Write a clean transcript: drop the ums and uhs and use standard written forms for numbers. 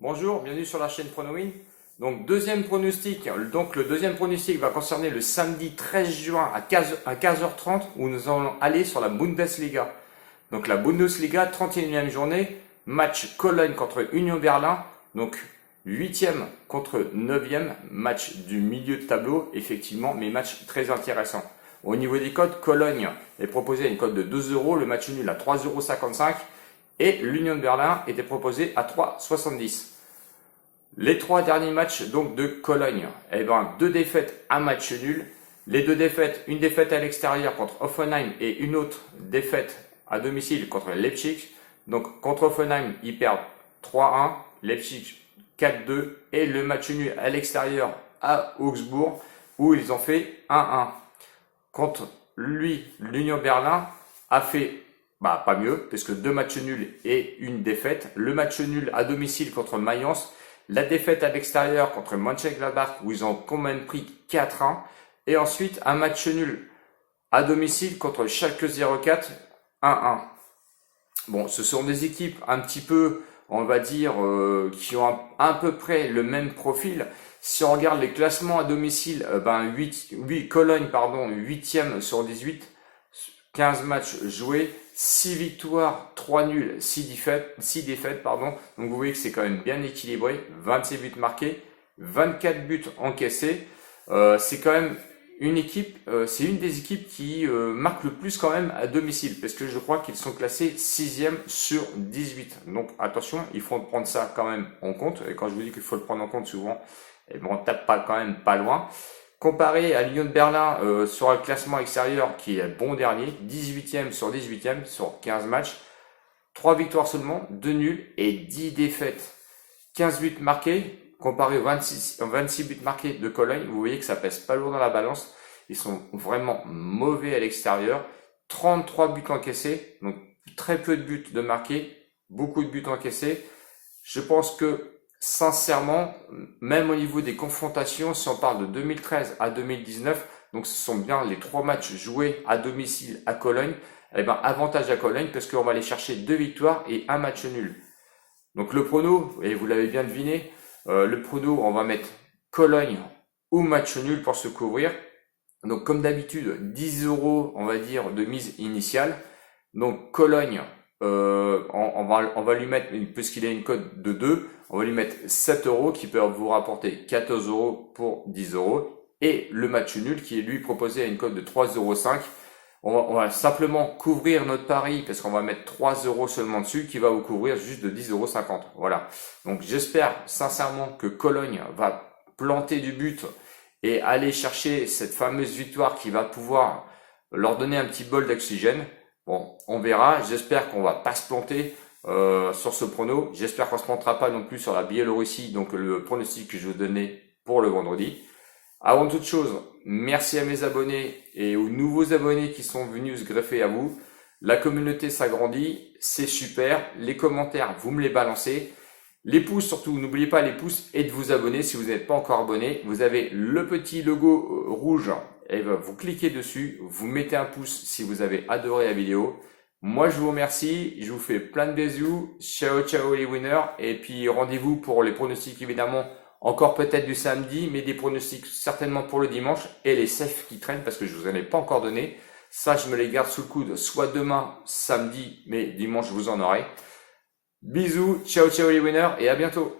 Bonjour, bienvenue sur la chaîne PronoWin. Donc deuxième pronostic, le deuxième pronostic va concerner le samedi 13 juin à 15h30 où nous allons aller sur la Bundesliga. Donc la Bundesliga, 31e journée, match Cologne contre Union Berlin, donc 8e contre 9e, match du milieu de tableau, effectivement, mais match très intéressant. Au niveau des codes, Cologne est proposé à une cote de 2 euros, le match nul à 3,55 € et l'Union de Berlin était proposé à 3,70 €. Les trois derniers matchs donc de Cologne, deux défaites, un match nul. Les deux défaites, une défaite à l'extérieur contre Hoffenheim et une autre défaite à domicile contre Leipzig. Donc contre Hoffenheim, ils perdent 3-1, Leipzig 4-2 et le match nul à l'extérieur à Augsbourg où ils ont fait 1-1. Contre lui, l'Union Berlin a fait pas mieux, parce que deux matchs nuls et une défaite. Le match nul à domicile contre Mayence, la défaite à l'extérieur contre Mönchengladbach où ils ont quand même pris 4-1. Et ensuite un match nul à domicile contre Schalke 04, 1-1. Bon, ce sont des équipes un petit peu, on va dire, qui ont à peu près le même profil. Si on regarde les classements à domicile, Cologne, 8e sur 18, 15 matchs joués, 6 victoires, 3 nuls, 6 défaites. Donc vous voyez que c'est quand même bien équilibré. 26 buts marqués, 24 buts encaissés. C'est quand même une équipe, c'est une des équipes qui marque le plus quand même à domicile. Parce que je crois qu'ils sont classés 6e sur 18. Donc attention, il faut prendre ça quand même en compte. Et quand je vous dis qu'il faut le prendre en compte souvent, on ne tape pas quand même pas loin. Comparé à l'Union de Berlin sur le classement extérieur qui est bon dernier, 18e sur 18e sur 15 matchs, 3 victoires seulement, 2 nuls et 10 défaites. 15 buts marqués, comparé aux 26 buts marqués de Cologne, vous voyez que ça pèse pas lourd dans la balance. Ils sont vraiment mauvais à l'extérieur. 33 buts encaissés, donc très peu de buts de marqués, beaucoup de buts encaissés. Je pense que sincèrement, même au niveau des confrontations, si on parle de 2013 à 2019, donc ce sont bien les 3 matchs joués à domicile à Cologne, avantage à Cologne parce qu'on va aller chercher 2 victoires et un match nul. Donc le prono, et vous l'avez bien deviné, le prono, on va mettre Cologne ou match nul pour se couvrir. Donc comme d'habitude, 10 euros, on va dire, de mise initiale. Donc Cologne, on va lui mettre, puisqu'il a une cote de 2, on va lui mettre 7 euros qui peut vous rapporter 14 euros pour 10 euros. Et le match nul qui est lui proposé à une cote de 3,05 €. On va simplement couvrir notre pari parce qu'on va mettre 3 euros seulement dessus qui va vous couvrir juste de 10,50 €. Voilà. Donc j'espère sincèrement que Cologne va planter du but et aller chercher cette fameuse victoire qui va pouvoir leur donner un petit bol d'oxygène. Bon, on verra. J'espère qu'on va pas se planter sur ce prono. J'espère qu'on ne se plantera pas non plus sur la Biélorussie, donc le pronostic que je vais vous donner pour le vendredi. Avant toute chose, merci à mes abonnés et aux nouveaux abonnés qui sont venus se greffer à vous. La communauté s'agrandit, c'est super. Les commentaires, vous me les balancez. Les pouces surtout, n'oubliez pas les pouces et de vous abonner si vous n'êtes pas encore abonné. Vous avez le petit logo rouge et vous cliquez dessus, vous mettez un pouce si vous avez adoré la vidéo. Moi je vous remercie, je vous fais plein de bisous, ciao ciao les winners et puis rendez-vous pour les pronostics évidemment encore peut-être du samedi mais des pronostics certainement pour le dimanche et les safes qui traînent parce que je vous en ai pas encore donné. Ça je me les garde sous le coude soit demain, samedi mais dimanche je vous en aurai. Bisous, ciao ciao les winners et à bientôt.